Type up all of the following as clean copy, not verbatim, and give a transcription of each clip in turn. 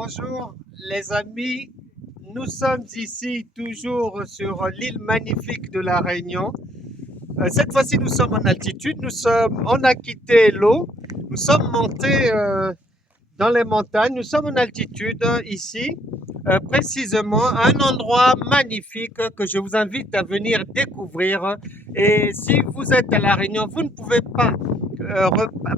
Bonjour les amis, nous sommes ici toujours sur l'île magnifique de la Réunion. Cette fois-ci nous sommes en altitude, on a quitté l'eau, nous sommes montés dans les montagnes, nous sommes en altitude ici, précisément à un endroit magnifique que je vous invite à venir découvrir. Et si vous êtes à la Réunion, vous ne pouvez pas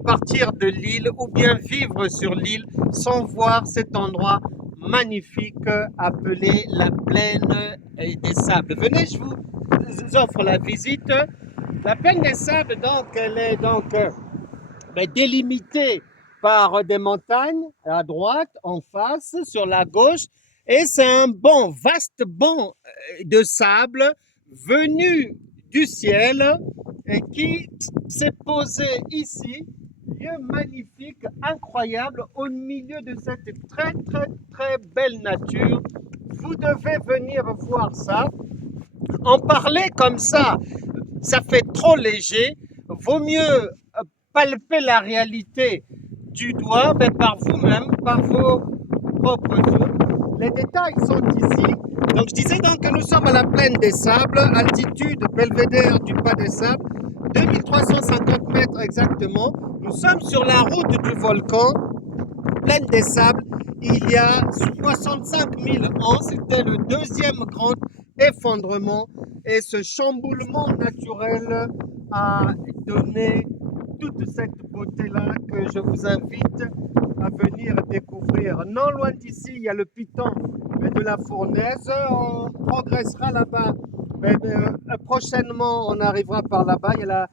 partir de l'île ou bien vivre sur l'île sans voir cet endroit magnifique appelé la plaine des sables. Venez, je vous offre la visite. La plaine des sables, donc, elle est donc délimitée par des montagnes à droite, en face, sur la gauche, et c'est un vaste banc de sable venu du ciel et qui s'est posé ici, lieu magnifique, incroyable, au milieu de cette très belle nature. Vous devez venir voir ça. En parler comme ça fait trop léger. Vaut mieux palper la réalité du doigt, mais par vous-même, par vos propres yeux. Les détails sont ici. Donc je disais donc que nous sommes à la plaine des sables, altitude belvédère du pas des sables, 2350 mètres exactement. Nous sommes sur la route du volcan, plaine des sables. Il y a 65 000 ans, c'était le deuxième grand effondrement et ce chamboulement naturel a donné toute cette beauté-là que je vous invite à venir découvrir. Non loin d'ici, il y a le piton de la Fournaise. On progressera là-bas. Prochainement, on arrivera par là-bas. Il y a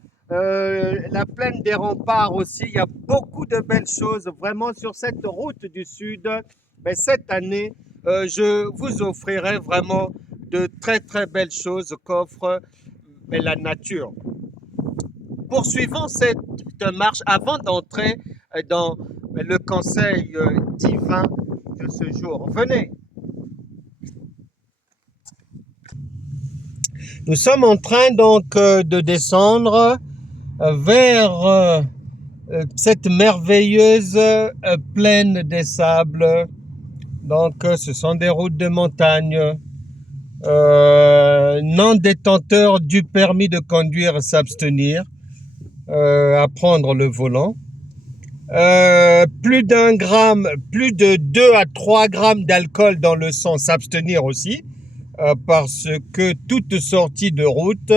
la plaine des remparts aussi. Il y a beaucoup de belles choses vraiment sur cette route du Sud. Mais cette année, je vous offrirai vraiment de très belles choses qu'offre la nature. Poursuivons cette marche avant d'entrer dans le conseil divin de ce jour. Venez. Nous sommes en train donc de descendre vers cette merveilleuse plaine des sables. Donc ce sont des routes de montagne. Non détenteurs du permis de conduire s'abstenir. À prendre le volant. Plus de 2 à 3 grammes d'alcool dans le sang, s'abstenir aussi, parce que toute sortie de route,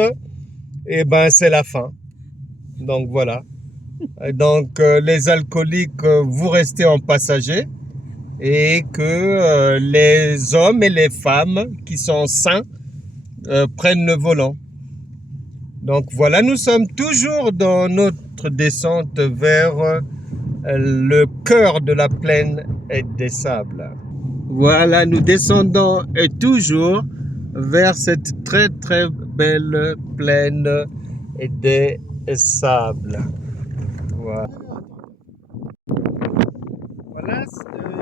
c'est la fin. Donc voilà. Donc les alcooliques, vous restez en passager, et que les hommes et les femmes qui sont sains prennent le volant. Donc voilà, nous sommes toujours dans notre descente vers le cœur de la plaine des sables. Voilà, nous descendons toujours vers cette très belle plaine des sables. Voilà,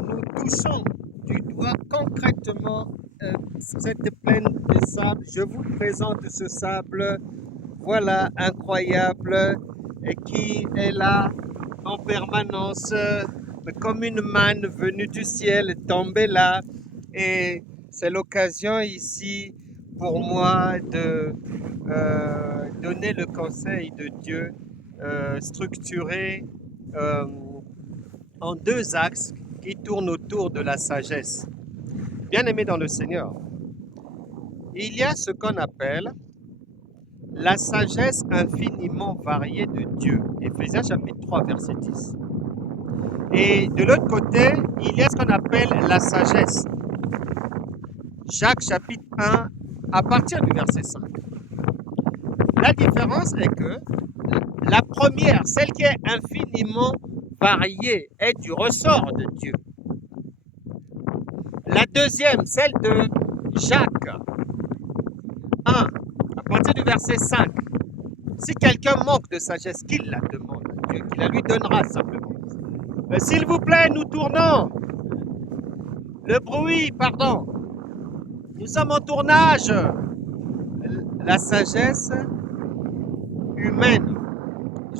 nous touchons du doigt concrètement cette plaine des sables. Je vous présente ce sable. Voilà, incroyable, et qui est là en permanence, comme une manne venue du ciel, tombée là. Et c'est l'occasion ici pour moi de donner le conseil de Dieu structuré en 2 axes qui tournent autour de la sagesse. Bien-aimés dans le Seigneur, il y a ce qu'on appelle la sagesse infiniment variée de Dieu. Éphésiens chapitre 3, verset 10. Et de l'autre côté, il y a ce qu'on appelle la sagesse. Jacques chapitre 1, à partir du verset 5. La différence est que la première, celle qui est infiniment variée, est du ressort de Dieu. La deuxième, celle de Jacques 1, à partir du verset 5. Si quelqu'un manque de sagesse, qu'il la demande à Dieu, qu'il la lui donnera simplement. S'il vous plaît, nous tournons. Le bruit, pardon. Nous sommes en tournage. La sagesse humaine.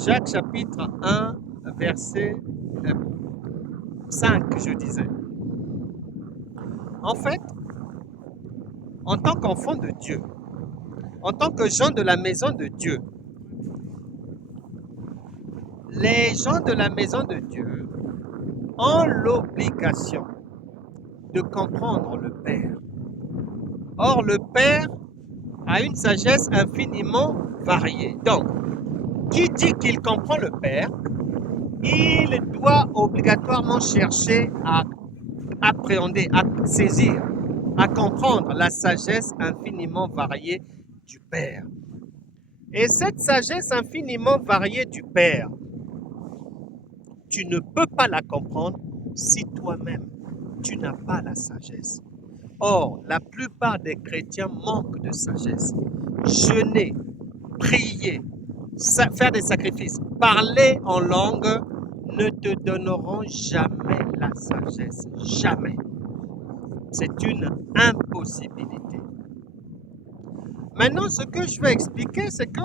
Jacques chapitre 1, verset 5, je disais. En fait, en tant qu'enfant de Dieu, en tant que gens de la maison de Dieu, les gens de la maison de Dieu ont l'obligation de comprendre le Père. Or, le Père a une sagesse infiniment variée. Donc, qui dit qu'il comprend le Père, il doit obligatoirement chercher à appréhender, à saisir, à comprendre la sagesse infiniment variée du Père. Et cette sagesse infiniment variée du Père, tu ne peux pas la comprendre si toi-même, tu n'as pas la sagesse. Or, la plupart des chrétiens manquent de sagesse. Jeûner, prier, faire des sacrifices, parler en langue ne te donneront jamais la sagesse. Jamais. C'est une impossibilité. Maintenant, ce que je vais expliquer, c'est que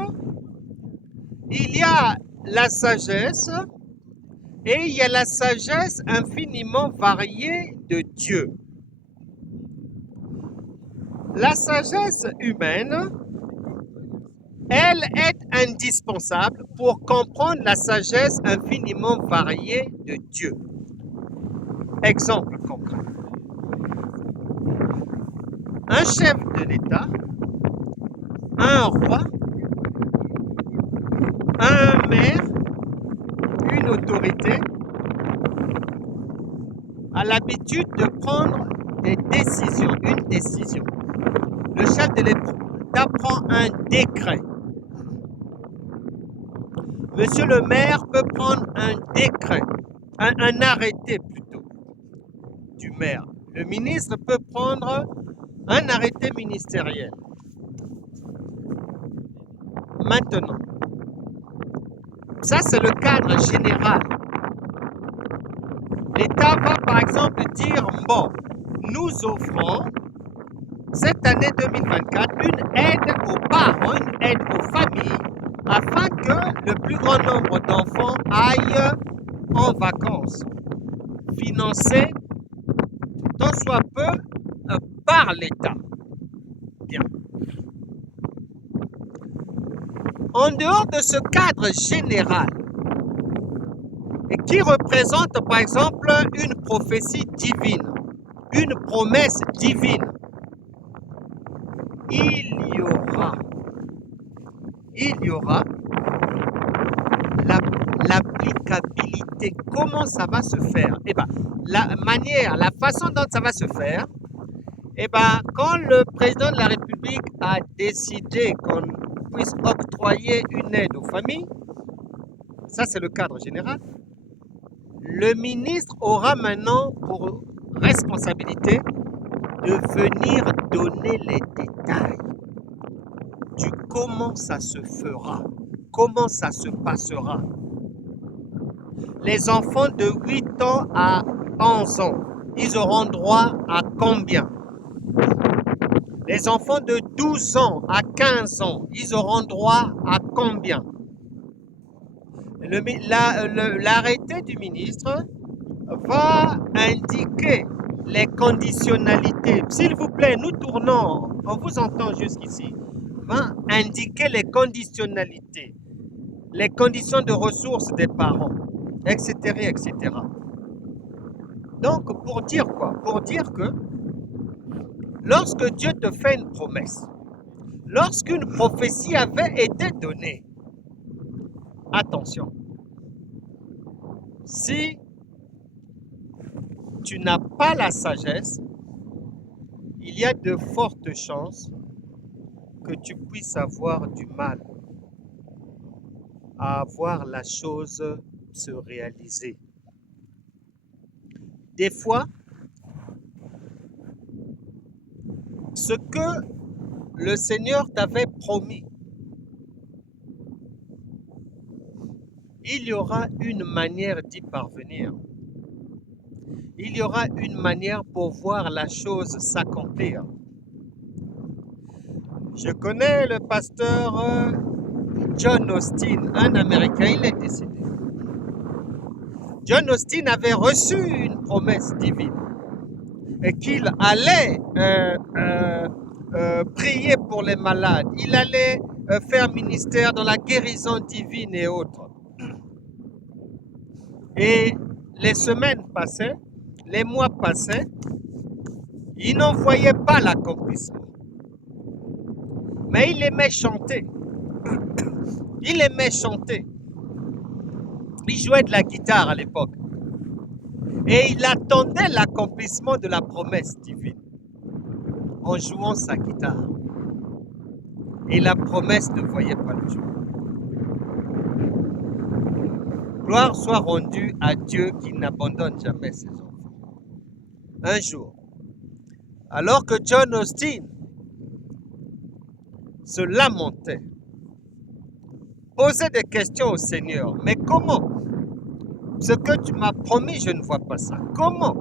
il y a la sagesse et il y a la sagesse infiniment variée de Dieu. La sagesse humaine, elle est indispensable pour comprendre la sagesse infiniment variée de Dieu. Exemple concret. Un chef de l'État, un roi, un maire, une autorité a l'habitude de prendre des décisions, une décision. Le chef de l'État prend un décret. Monsieur le maire peut prendre un décret, un arrêté plutôt du maire. Le ministre peut prendre un arrêté ministériel. Maintenant, ça c'est le cadre général. L'État va par exemple dire, bon, nous offrons cette année 2024 une aide aux parents, une aide aux familles, afin que le plus grand nombre d'enfants aillent en vacances, financés tant soit peu par l'État. Bien. En dehors de ce cadre général, et qui représente par exemple une prophétie divine, une promesse divine, il y aura l'applicabilité. Comment ça va se faire? Eh bien, la façon dont ça va se faire, eh bien, quand le président de la République a décidé qu'on puisse octroyer une aide aux familles, ça c'est le cadre général, le ministre aura maintenant pour responsabilité de venir donner les détails du comment ça se fera, comment ça se passera. Les enfants de 8 ans à 11 ans, ils auront droit à combien? Les enfants de 12 ans à 15 ans, ils auront droit à combien? L'arrêté du ministre va indiquer les conditionnalités. S'il vous plaît, nous tournons, on vous entend jusqu'ici. Va indiquer les conditionnalités, les conditions de ressources des parents, etc., etc. Donc, pour dire quoi? Pour dire que lorsque Dieu te fait une promesse, lorsqu'une prophétie avait été donnée, attention, si tu n'as pas la sagesse, il y a de fortes chances que tu puisses avoir du mal à voir la chose se réaliser. Des fois, ce que le Seigneur t'avait promis, il y aura une manière d'y parvenir. Il y aura une manière pour voir la chose s'accomplir. Je connais le pasteur John Austin, un Américain, il est décédé. John Austin avait reçu une promesse divine. et qu'il allait prier pour les malades, il allait faire ministère dans la guérison divine et autres. Et les semaines passaient, les mois passaient, il n'en voyait pas l'accomplissement. Mais il aimait chanter. Il aimait chanter. Il jouait de la guitare à l'époque. Et il attendait l'accomplissement de la promesse divine en jouant sa guitare. Et la promesse ne voyait pas le jour. Gloire soit rendue à Dieu qui n'abandonne jamais ses enfants. Un jour, alors que John Austin se lamentait, posait des questions au Seigneur. Mais comment? Ce que tu m'as promis, je ne vois pas ça. Comment?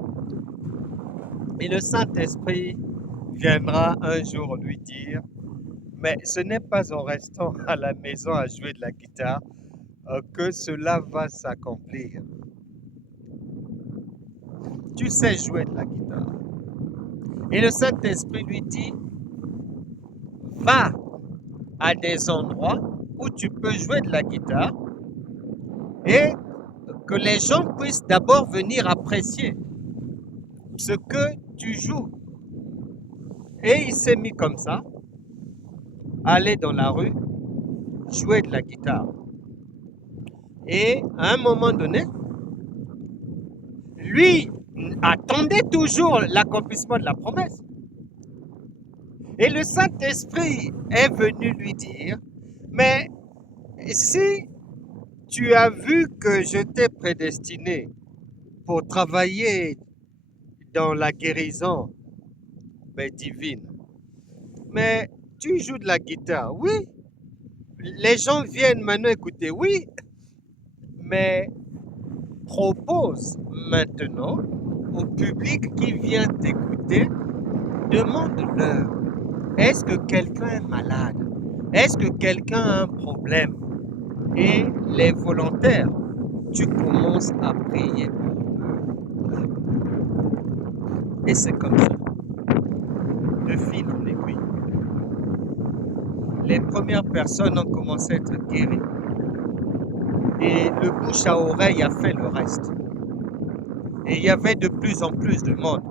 Et le Saint-Esprit viendra un jour lui dire, mais ce n'est pas en restant à la maison à jouer de la guitare que cela va s'accomplir. Tu sais jouer de la guitare. Et le Saint-Esprit lui dit, va à des endroits où tu peux jouer de la guitare et que les gens puissent d'abord venir apprécier ce que tu joues. Et il s'est mis comme ça, aller dans la rue, jouer de la guitare. Et à un moment donné, lui attendait toujours l'accomplissement de la promesse. Et le Saint-Esprit est venu lui dire, mais si tu as vu que je t'ai prédestiné pour travailler dans la guérison divine, mais tu joues de la guitare, oui. Les gens viennent maintenant écouter, oui, mais propose maintenant au public qui vient t'écouter, demande-leur, est-ce que quelqu'un est malade? Est-ce que quelqu'un a un problème? Et les volontaires, tu commences à prier pour eux. Et c'est comme ça, de fil en aiguille. Les premières personnes ont commencé à être guéries. Et le bouche à oreille a fait le reste. Et il y avait de plus en plus de monde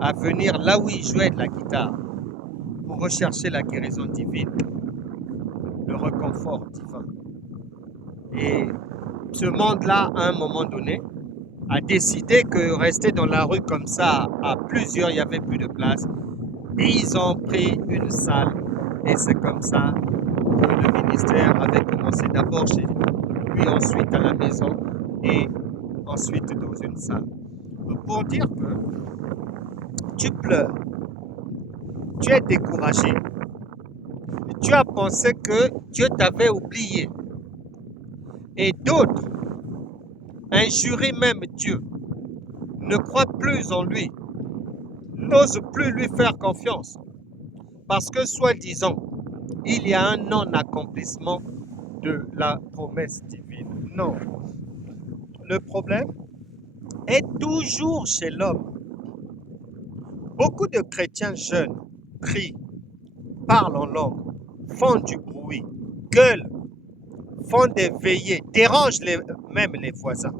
à venir là où il jouait de la guitare pour rechercher la guérison divine, le réconfort divin. Et ce monde-là, à un moment donné, a décidé que rester dans la rue comme ça, à plusieurs, il n'y avait plus de place. Et ils ont pris une salle. Et c'est comme ça que le ministère avait commencé d'abord chez lui, ensuite à la maison et ensuite dans une salle. Pour dire que tu pleures, tu es découragé, tu as pensé que Dieu t'avait oublié. Et d'autres injurient même Dieu, ne croient plus en lui, n'osent plus lui faire confiance. Parce que, soi-disant, il y a un non-accomplissement de la promesse divine. Non. Le problème est toujours chez l'homme. Beaucoup de chrétiens jeunes crient, parlent en langue, font du bruit, gueulent, font des veillées, dérangent même les voisins.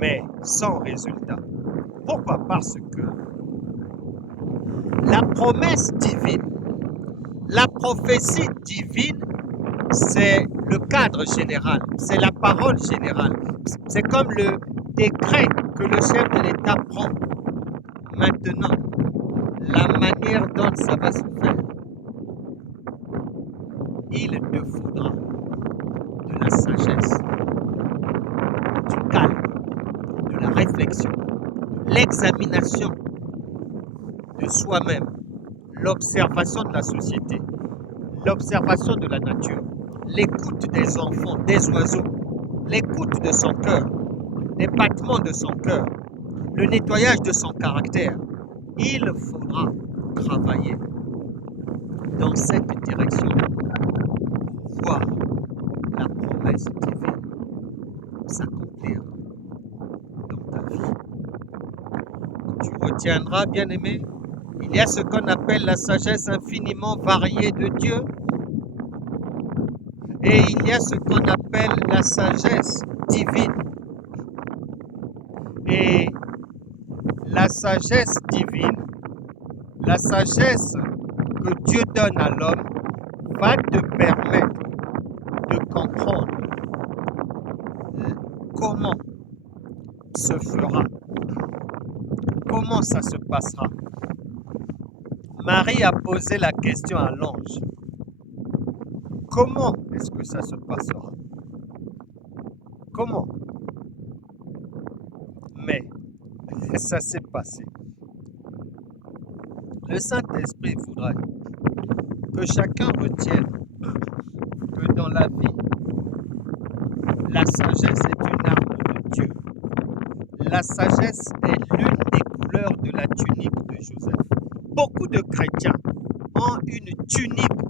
Mais sans résultat. Pourquoi? Parce que la promesse divine, la prophétie divine, c'est le cadre général, c'est la parole générale. C'est comme le décret que le chef de l'État prend. Maintenant, la manière dont ça va se faire, il te faudra de la sagesse, du calme, de la réflexion, l'examination de soi-même, l'observation de la société, l'observation de la nature, l'écoute des enfants, des oiseaux, l'écoute de son cœur, les battements de son cœur, le nettoyage de son caractère. Il faudra travailler dans cette direction pour voir la promesse divine s'accomplir dans ta vie. retiendras, bien-aimé, il y a ce qu'on appelle la sagesse infiniment variée de Dieu et il y a ce qu'on appelle la sagesse divine. Et la sagesse divine, la sagesse que Dieu donne à l'homme va te permettre de comprendre comment se fera, comment ça se passera. Marie a posé la question à l'ange. Comment est-ce que ça se passera? Comment? Mais ça s'est passé. Le Saint-Esprit voudrait que chacun retienne que dans la vie, la sagesse est une arme de Dieu. La sagesse est l'une des couleurs de la tunique de Joseph. Beaucoup de chrétiens ont une tunique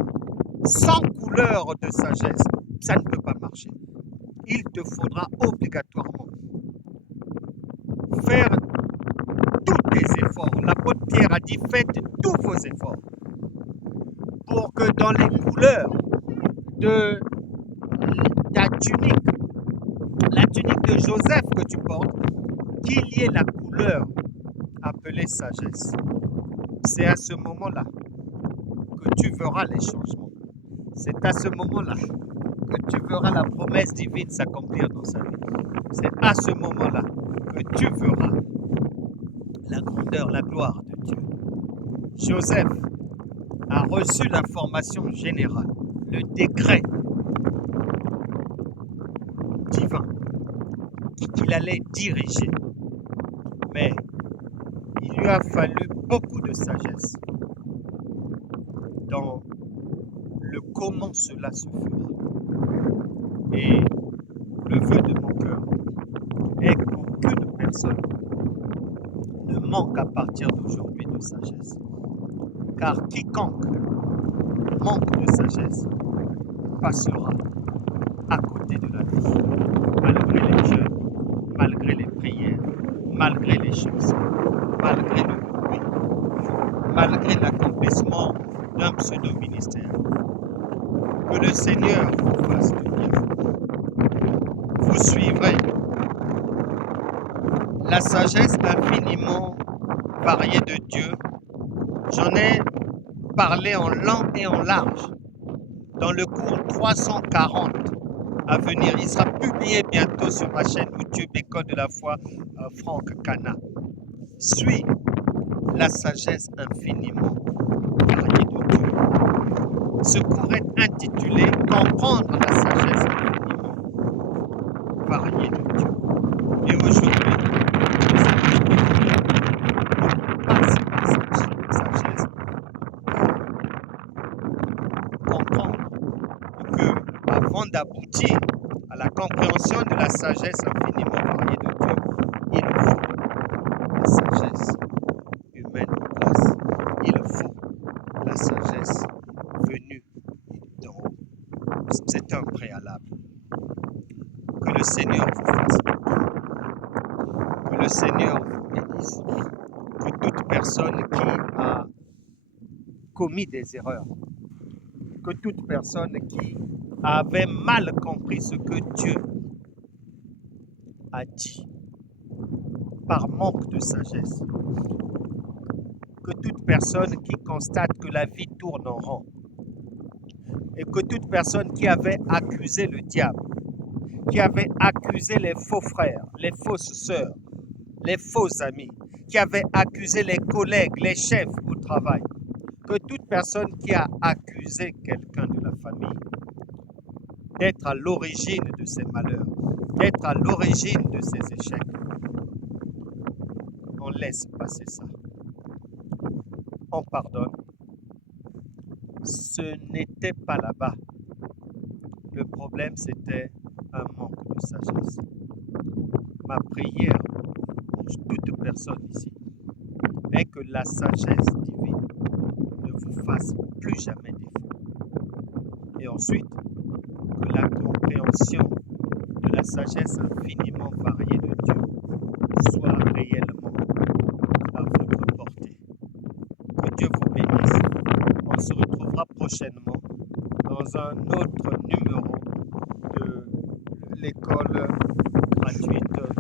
sans couleur de sagesse. Ça ne peut pas marcher. Il te faudra obligatoirement faire tous tes efforts. L'apôtre Pierre a dit, faites tous vos efforts pour que dans les couleurs de ta tunique, la tunique de Joseph que tu portes, qu'il y ait la couleur appelée sagesse. C'est à ce moment-là que tu verras les changements. C'est à ce moment-là que tu verras la promesse divine s'accomplir dans sa vie. C'est à ce moment-là que tu verras la grandeur, la gloire de Dieu. Joseph a reçu l'information générale, le décret divin qu'il allait diriger. Mais il lui a fallu beaucoup de sagesse dans le comment cela se fera. Et le vœu de mon cœur est qu'aucune personne ne manque à partir d'aujourd'hui de sagesse. Car quiconque manque de sagesse passera à côté de la vie, malgré les jeûnes, malgré les prières, malgré les chansons, malgré le bruit, malgré l'accomplissement d'un pseudo-ministère. Que le Seigneur vous fasse le bien. Vous suivrez la sagesse infiniment variée de Dieu. J'en ai parlé en long et en large dans le cours 340 à venir. Il sera publié bientôt sur ma chaîne YouTube École de la foi Franck Cana. Suis la sagesse infiniment variée de Dieu. Ce cours est intitulé Comprendre la sagesse infiniment variée de Dieu. Et aujourd'hui, je vous invite à passer par cette sagesse pour comprendre que, avant d'aboutir à la compréhension de la sagesse infiniment variée de Dieu, il faut la sagesse humaine en place. Il faut la sagesse venue d'en haut. C'est un préalable. Que le Seigneur vous fasse du bien. Que le Seigneur vous bénisse. Que toute personne qui a commis des erreurs, que toute personne qui avait mal compris ce que Dieu a dit par manque de sagesse, que toute personne qui constate que la vie tourne en rond, et que toute personne qui avait accusé le diable, qui avait accusé les faux frères, les fausses sœurs, les faux amis, qui avait accusé les collègues, les chefs au travail, que toute personne qui a accusé quelqu'un de la famille d'être à l'origine de ses malheurs, d'être à l'origine de ses échecs, on laisse passer ça. On pardonne. Ce n'était pas là-bas. Le problème, c'était un manque de sagesse. Ma prière pour toute personne ici est que la sagesse divine ne vous fasse plus jamais défaut. Et ensuite, que la compréhension de la sagesse infiniment variée de Dieu soit réellement à votre prochainement dans un autre numéro de l'école gratuite